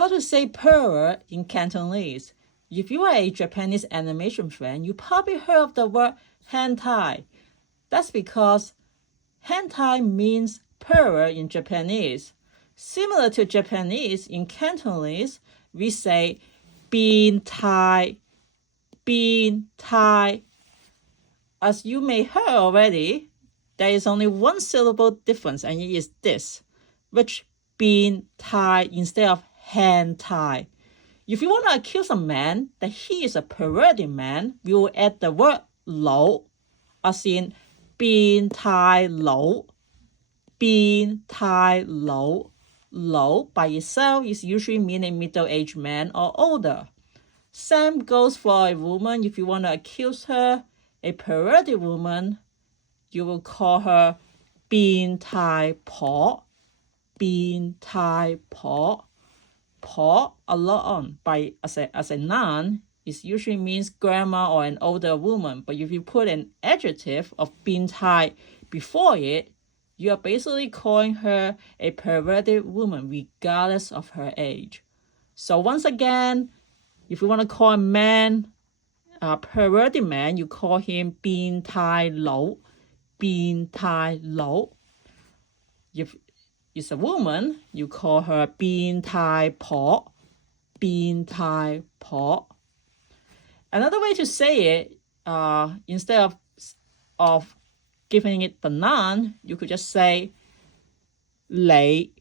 How to say pervert in Cantonese? If you are a Japanese animation fan, you probably heard of the word hentai. That's because hentai means pervert in Japanese. Similar to Japanese, in Cantonese, we say bin tai, bin tai. As you may heard already, there is only one syllable difference, and it is this, which bin tai instead of hentai. If you want to accuse a man that he is a perverted man, we will add the word lo, as in bin tai lo, bin tai lo. Lo by itself is usually mean a middle-aged man or older. Same goes for a woman. If you want to accuse her a perverted woman, you will call her bin tai po, bin tai po. Po alone by as a noun is usually means grandma or an older woman, but if you put an adjective of bin tai before it, you are basically calling her a perverted woman regardless of her age. So once again, if you want to call a man a perverted man, you call him bin tai lo, bin tai lo. If it's a woman, you call her bin tai po, bin tai po. Another way to say it, instead of giving it the noun, you could just say 你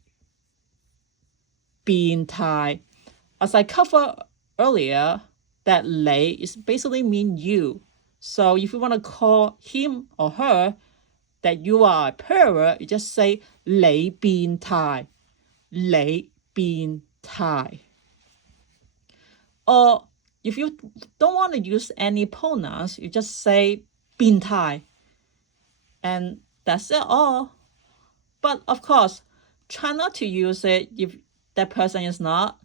bin tai. As I covered earlier, that 你 is basically mean you. So if you want to call him or her that you are a pervert, you just say 你變態, 你變態. Or if you don't want to use any pronouns, you just say 變態. And that's it all. But of course, try not to use it if that person is not